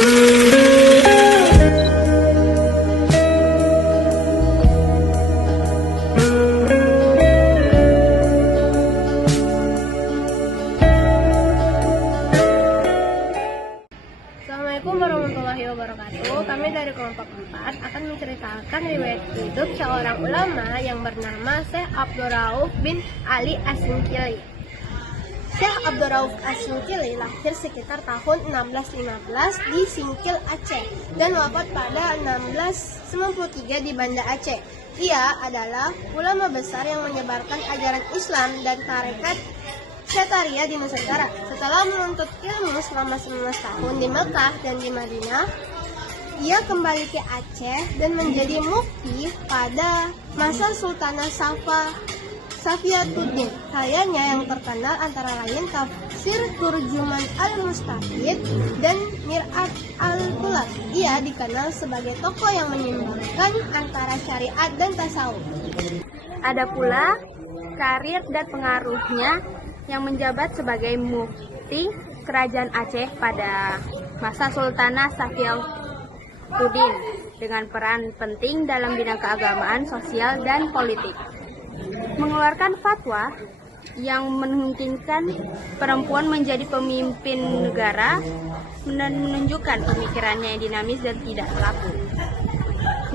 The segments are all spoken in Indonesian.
Assalamualaikum warahmatullahi wabarakatuh. Kami dari kelompok 4 akan menceritakan riwayat hidup seorang ulama yang bernama Syekh Abdul Rauf bin Ali As-Singkili. Syekh Abdul Rauf As-Singkili lahir sekitar tahun 1615 di Singkil, Aceh dan wafat pada 1693 di Banda Aceh. Ia adalah ulama besar yang menyebarkan ajaran Islam dan tarekat Syataria di Nusantara. Setelah menuntut ilmu selama 19 tahun di Mekah dan di Madinah, ia kembali ke Aceh dan menjadi mufti pada masa Sultanah Safiyatuddin. Karyanya yang terkenal antara lain Tafsir Turjuman Al-Mustafid dan Mir'at Al-Tulab. Ia dikenal sebagai tokoh yang menyeimbangkan antara syariat dan tasawuf. Ada pula karir dan pengaruhnya yang menjabat sebagai mufti kerajaan Aceh pada masa Sultanah Safiyatuddin dengan peran penting dalam bidang keagamaan, sosial, dan politik. Mengeluarkan fatwa yang memungkinkan perempuan menjadi pemimpin negara dan menunjukkan pemikirannya yang dinamis dan tidak kaku.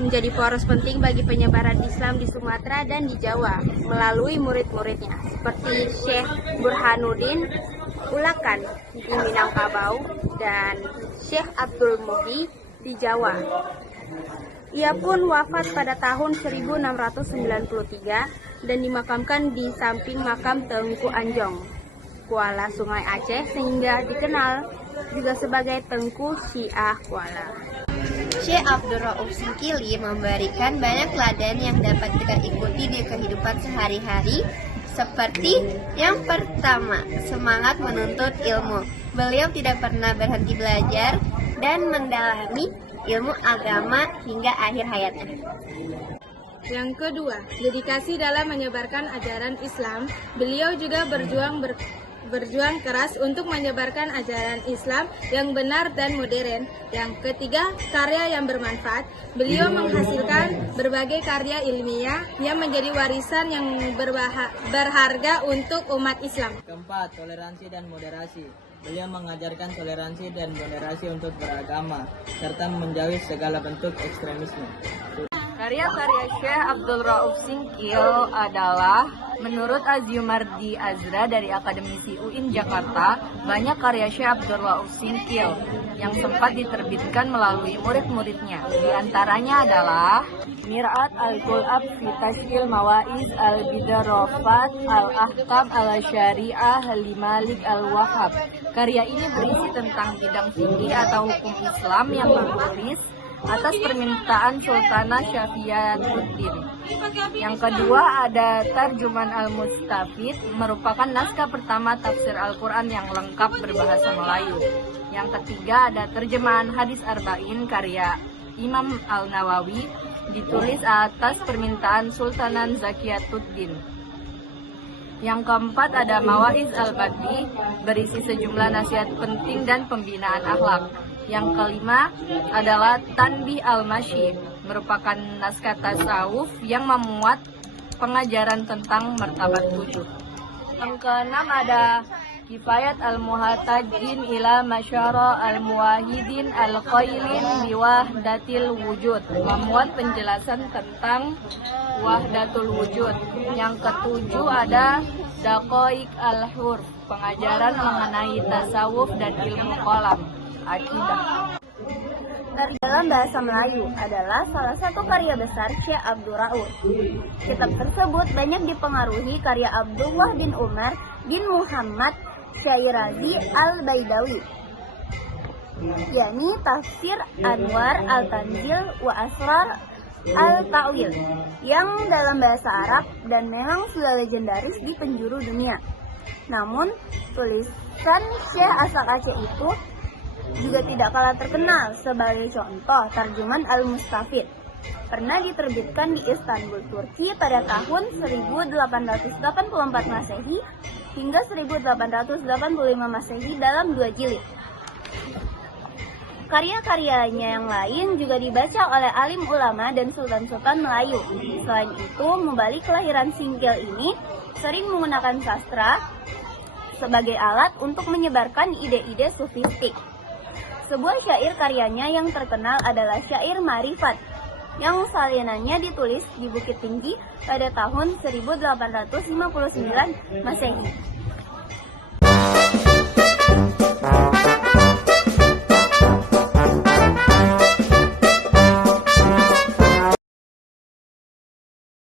Menjadi poros penting bagi penyebaran Islam di Sumatera dan di Jawa melalui murid-muridnya seperti Syekh Burhanuddin Ulakan di Minangkabau dan Syekh Abdul Muhyi di Jawa. Ia pun wafat pada tahun 1693 dan dimakamkan di samping makam Tengku Anjong, Kuala Sungai Aceh, sehingga dikenal juga sebagai Tengku Syiah Kuala. Syekh Abdul Rauf Singkili memberikan banyak teladan yang dapat kita ikuti di kehidupan sehari-hari. Seperti yang pertama, semangat menuntut ilmu. Beliau tidak pernah berhenti belajar dan mendalami ilmu agama hingga akhir hayatnya. Yang kedua, dedikasi dalam menyebarkan ajaran Islam. Beliau juga berjuang keras untuk menyebarkan ajaran Islam yang benar dan modern. Yang ketiga, karya yang bermanfaat. Beliau menghasilkan berbagai karya ilmiah yang menjadi warisan yang berharga untuk umat Islam. Keempat, toleransi dan moderasi. Beliau mengajarkan toleransi dan moderasi untuk beragama, serta menjauhi segala bentuk ekstremisme. Karya-karya Syekh Abdul Rauf Singkil adalah, menurut Aziumardi Azra dari Akademisi UIN Jakarta, banyak karya Syekh Abdul Rauf Singkil yang sempat diterbitkan melalui murid-muridnya. Di antaranya adalah Mir'at Al-Tulab fi Tashkil Mawa'iz Al-Bidarofat Al-Ahkam Al-Syariah Limalik Al-Wahhab. Karya ini berisi tentang bidang fikih atau hukum Islam yang ditulis atas permintaan Sultanah Safiyatuddin. Yang kedua ada Tarjuman Al-Mustafid, merupakan naskah pertama tafsir Al-Quran yang lengkap berbahasa Melayu. Yang ketiga ada terjemahan Hadis Arba'in karya Imam Al-Nawawi, ditulis atas permintaan Sultanah Zakiyatuddin. Yang keempat ada Mawa'iz Al-Badri, berisi sejumlah nasihat penting dan pembinaan akhlak. Yang kelima adalah Tanbih Al-Masyi, merupakan naskah tasawuf yang memuat pengajaran tentang martabat wujud. Yang keenam ada Kifayat Al-Muhatajin ila Masyara Al-Muwahidin Al-Qailin biwahdatil wujud, memuat penjelasan tentang wahdatul wujud. Yang ketujuh ada Daqaiq Al-Hur, pengajaran mengenai tasawuf dan ilmu kalam, akidah. Dalam bahasa Melayu adalah salah satu karya besar Syekh Abdul Rauf. Kitab tersebut banyak dipengaruhi karya Abdullah bin Umar bin Muhammad Syairazi Al-Baidawi, yakni Tafsir Anwar Al-Tanzil wa Asrar Al-Ta'wil, yang dalam bahasa Arab dan memang sudah legendaris di penjuru dunia. Namun, tulisan Syekh asal Aceh itu juga tidak kalah terkenal. Sebagai contoh, Tarjuman Al-Mustafid pernah diterbitkan di Istanbul, Turki pada tahun 1884 Masehi hingga 1885 Masehi dalam 2 jilid. Karya-karyanya yang lain juga dibaca oleh alim ulama dan sultan-sultan Melayu. Selain itu, Mubalik kelahiran Singkil ini sering menggunakan sastra sebagai alat untuk menyebarkan ide-ide sufistik. Sebuah syair karyanya yang terkenal adalah syair Ma'rifat, yang salinannya ditulis di Bukit Tinggi pada tahun 1859 Masehi.